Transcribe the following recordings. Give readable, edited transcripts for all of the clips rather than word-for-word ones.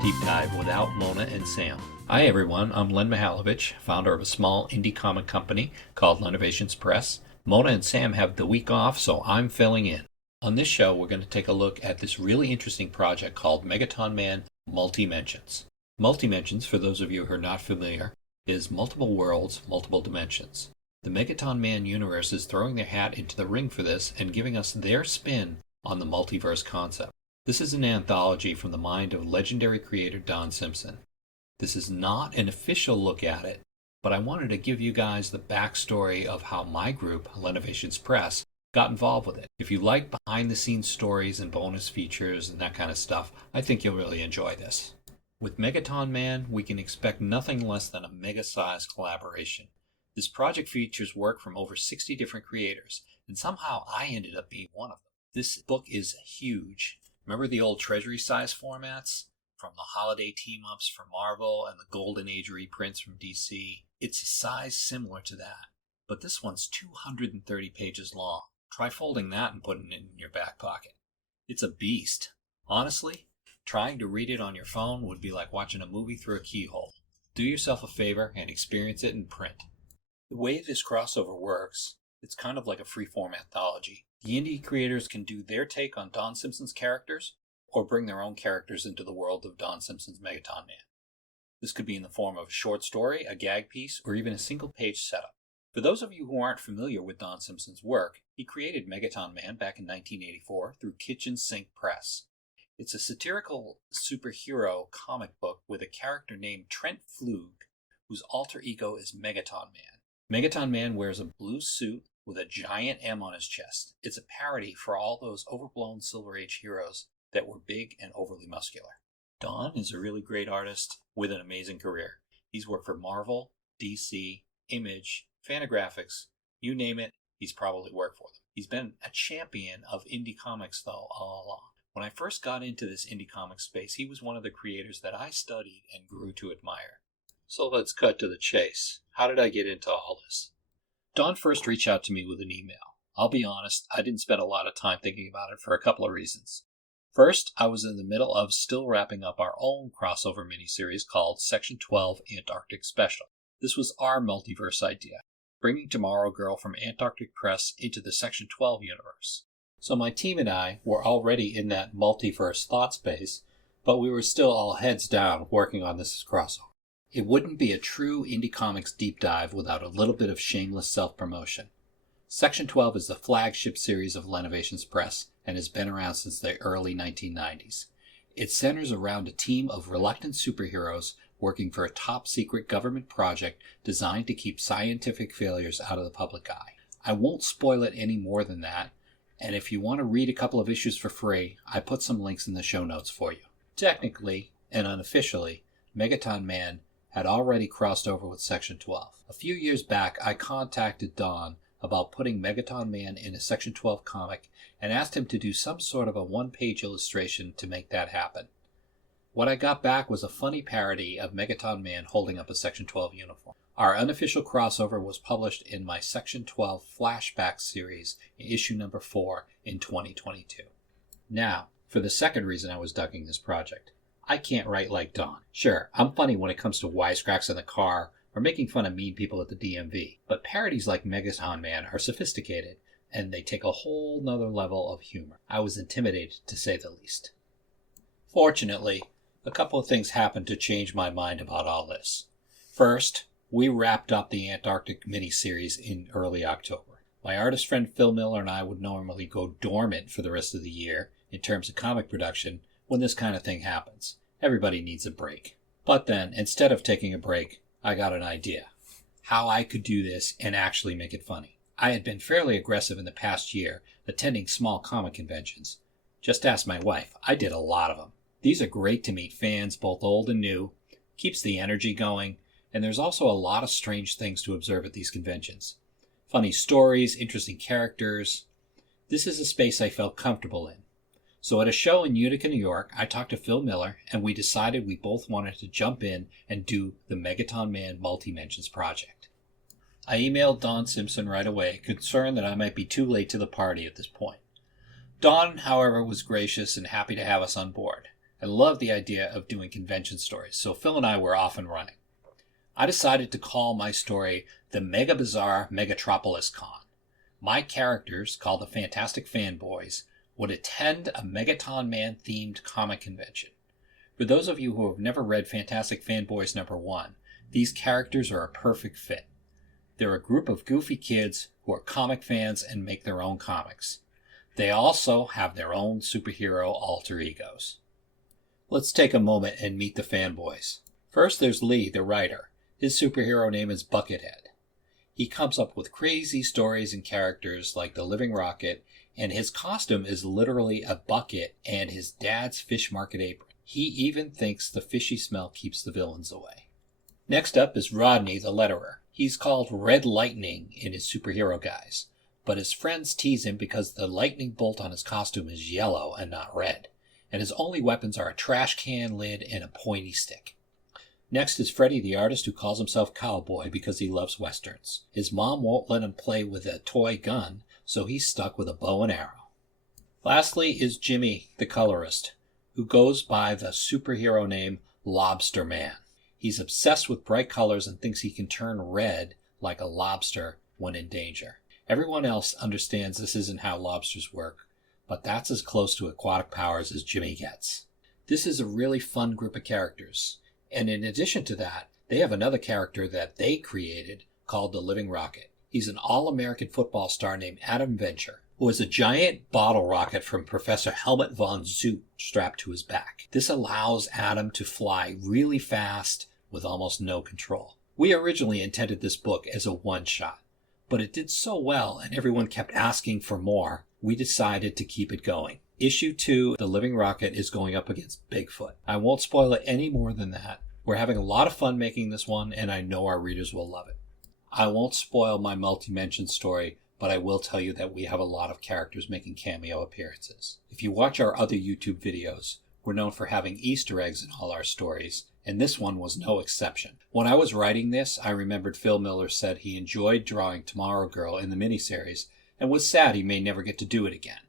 Deep Dive without Mona and Sam. Hi everyone, I'm Len Mihalovich, founder of a small indie comic company called Lenovations Press. Mona and Sam have the week off, so I'm filling in. On this show, we're going to take a look at this really interesting project called Megaton Man Multimensions. Multimensions, for those of you who are not familiar, is multiple worlds, multiple dimensions. The Megaton Man universe is throwing their hat into the ring for this and giving us their spin on the multiverse concept. This is an anthology from the mind of legendary creator Don Simpson. This is not an official look at it, but I wanted to give you guys the backstory of how my group, Lenovations Press, got involved with it. If you like behind-the-scenes stories and bonus features and that kind of stuff, I think you'll really enjoy this. With Megaton Man, we can expect nothing less than a mega-sized collaboration. This project features work from over 60 different creators, and somehow I ended up being one of them. This book is huge. Remember the old treasury size formats? From the holiday team-ups from Marvel and the Golden Age reprints from DC? It's a size similar to that, but this one's 230 pages long. Try folding that and putting it in your back pocket. It's a beast. Honestly, trying to read it on your phone would be like watching a movie through a keyhole. Do yourself a favor and experience it in print. The way this crossover works, it's kind of like a free-form anthology. The indie creators can do their take on Don Simpson's characters, or bring their own characters into the world of Don Simpson's Megaton Man. This could be in the form of a short story, a gag piece, or even a single-page setup. For those of you who aren't familiar with Don Simpson's work, he created Megaton Man back in 1984 through Kitchen Sink Press. It's a satirical superhero comic book with a character named Trent Flug, whose alter ego is Megaton Man. Megaton Man wears a blue suit with a giant M on his chest. It's a parody for all those overblown Silver Age heroes that were big and overly muscular. Don is a really great artist with an amazing career. He's worked for Marvel, DC, Image, Fantagraphics, you name it, he's probably worked for them. He's been a champion of indie comics, though, all along. When I first got into this indie comic space, he was one of the creators that I studied and grew to admire. So let's cut to the chase. How did I get into all this? Don first reached out to me with an email. I'll be honest, I didn't spend a lot of time thinking about it for a couple of reasons. First, I was in the middle of still wrapping up our own crossover miniseries called Section 12 Antarctic Special. This was our multiverse idea, bringing Tomorrow Girl from Antarctic Press into the Section 12 universe. So my team and I were already in that multiverse thought space, but we were still all heads down working on this crossover. It wouldn't be a true indie comics deep dive without a little bit of shameless self-promotion. Section 12 is the flagship series of Lenovations Press and has been around since the early 1990s. It centers around a team of reluctant superheroes working for a top-secret government project designed to keep scientific failures out of the public eye. I won't spoil it any more than that, and if you want to read a couple of issues for free, I put some links in the show notes for you. Technically, and unofficially, Megaton Man had already crossed over with Section 12. A few years back, I contacted Don about putting Megaton Man in a Section 12 comic and asked him to do some sort of a one-page illustration to make that happen. What I got back was a funny parody of Megaton Man holding up a Section 12 uniform. Our unofficial crossover was published in my Section 12 Flashback series, issue number 4, in 2022. Now, for the second reason I was ducking this project. I can't write like Don. Sure, I'm funny when it comes to wisecracks in the car or making fun of mean people at the DMV, but parodies like Megaton Man are sophisticated, and they take a whole nother level of humor. I was intimidated, to say the least. Fortunately, a couple of things happened to change my mind about all this. First, we wrapped up the Antarctic miniseries in early October. My artist friend Phil Miller and I would normally go dormant for the rest of the year in terms of comic production when this kind of thing happens. Everybody needs a break. But then, instead of taking a break, I got an idea. How I could do this and actually make it funny. I had been fairly aggressive in the past year, attending small comic conventions. Just ask my wife. I did a lot of them. These are great to meet fans, both old and new, keeps the energy going, and there's also a lot of strange things to observe at these conventions. Funny stories, interesting characters. This is a space I felt comfortable in. So at a show in Utica, New York, I talked to Phil Miller, and we decided we both wanted to jump in and do the Megaton Man Multimensions project. I emailed Don Simpson right away, concerned that I might be too late to the party at this point. Don, however, was gracious and happy to have us on board. I love the idea of doing convention stories, so Phil and I were off and running. I decided to call my story the Mega Bizarre Megatropolis Con. My characters, called the Fantastic FanBoys, would attend a Megaton Man themed comic convention. For those of you who have never read Fantastic FanBoys #1, these characters are a perfect fit. They're a group of goofy kids who are comic fans and make their own comics. They also have their own superhero alter egos. Let's take a moment and meet the FanBoys. First, there's Lee, the writer. His superhero name is Buckethead. He comes up with crazy stories and characters like the Living Rocket, and his costume is literally a bucket and his dad's fish market apron. He even thinks the fishy smell keeps the villains away. Next up is Rodney, the letterer. He's called Red Lightning in his superhero guise, but his friends tease him because the lightning bolt on his costume is yellow and not red, and his only weapons are a trash can lid and a pointy stick. Next is Freddy the artist, who calls himself Cowboy because he loves westerns. His mom won't let him play with a toy gun, so he's stuck with a bow and arrow. Lastly is Jimmy the colorist, who goes by the superhero name Lobster Man. He's obsessed with bright colors and thinks he can turn red like a lobster when in danger. Everyone else understands this isn't how lobsters work, but that's as close to aquatic powers as Jimmy gets. This is a really fun group of characters. And in addition to that, they have another character that they created called the Living Rocket. He's an all-American football star named Adam Venture, who has a giant bottle rocket from Professor Helmut von Zoot strapped to his back. This allows Adam to fly really fast with almost no control. We originally intended this book as a one-shot, but it did so well and everyone kept asking for more, we decided to keep it going. Issue 2, The Living Rocket, is going up against Bigfoot. I won't spoil it any more than that. We're having a lot of fun making this one, and I know our readers will love it. I won't spoil my Multimensions story, but I will tell you that we have a lot of characters making cameo appearances. If you watch our other YouTube videos, we're known for having Easter eggs in all our stories, and this one was no exception. When I was writing this, I remembered Phil Miller said he enjoyed drawing Tomorrow Girl in the miniseries, and was sad he may never get to do it again.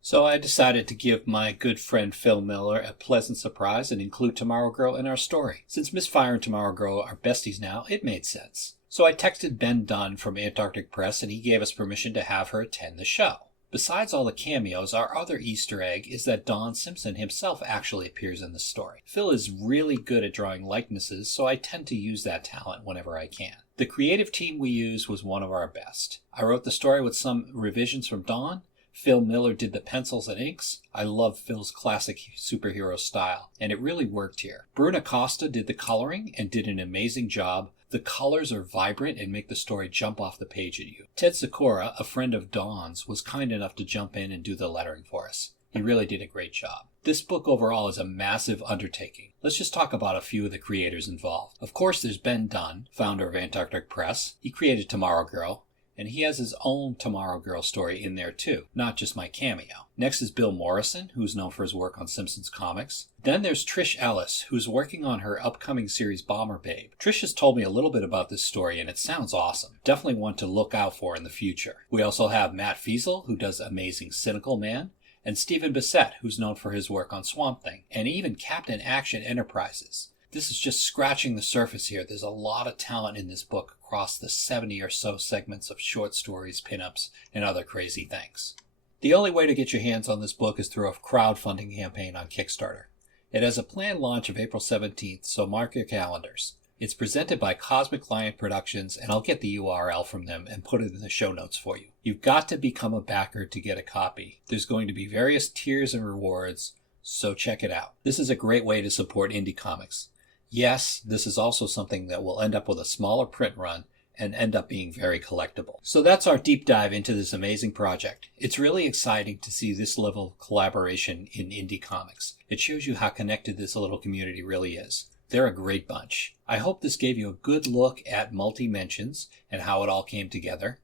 So I decided to give my good friend Phil Miller a pleasant surprise and include Tomorrow Girl in our story. Since Miss Fire and Tomorrow Girl are besties now, it made sense. So I texted Ben Dunn from Antarctic Press and he gave us permission to have her attend the show. Besides all the cameos, our other Easter egg is that Don Simpson himself actually appears in the story. Phil is really good at drawing likenesses, so I tend to use that talent whenever I can. The creative team we used was one of our best. I wrote the story with some revisions from Don. Phil Miller did the pencils and inks. I love Phil's classic superhero style, and it really worked here. Bruna Costa did the coloring and did an amazing job. The colors are vibrant and make the story jump off the page at you. Ted Sikora, a friend of Don's, was kind enough to jump in and do the lettering for us. He really did a great job. This book overall is a massive undertaking. Let's just talk about a few of the creators involved. Of course, there's Ben Dunn, founder of Antarctic Press. He created Tomorrow Girl, and he has his own Tomorrow Girl story in there too, not just my cameo. Next is Bill Morrison, who's known for his work on Simpsons comics. Then there's Trish Ellis, who's working on her upcoming series Bomber Babe. Trish has told me a little bit about this story and it sounds awesome. Definitely one to look out for in the future. We also have Matt Feasel, who does Amazing Cynical Man, and Stephen Bissett, who's known for his work on Swamp Thing, and even Captain Action Enterprises. This is just scratching the surface here. There's a lot of talent in this book across the 70 or so segments of short stories, pinups, and other crazy things. The only way to get your hands on this book is through a crowdfunding campaign on Kickstarter. It has a planned launch of April 17th, so mark your calendars. It's presented by Cosmic Lion Productions, and I'll get the URL from them and put it in the show notes for you. You've got to become a backer to get a copy. There's going to be various tiers and rewards, so check it out. This is a great way to support indie comics. Yes, this is also something that will end up with a smaller print run and end up being very collectible. So that's our deep dive into this amazing project. It's really exciting to see this level of collaboration in indie comics. It shows you how connected this little community really is. They're a great bunch. I hope this gave you a good look at Multimensions and how it all came together.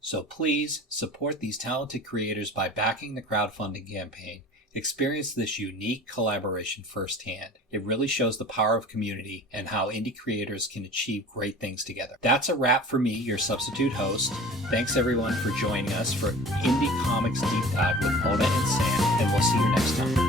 So please support these talented creators by backing the crowdfunding campaign. Experience this unique collaboration firsthand. It really shows the power of community and how indie creators can achieve great things together. That's a wrap for me, your substitute host. Thanks everyone for joining us for Indie Comics Deep Dive with Mona and Sam, and we'll see you next time.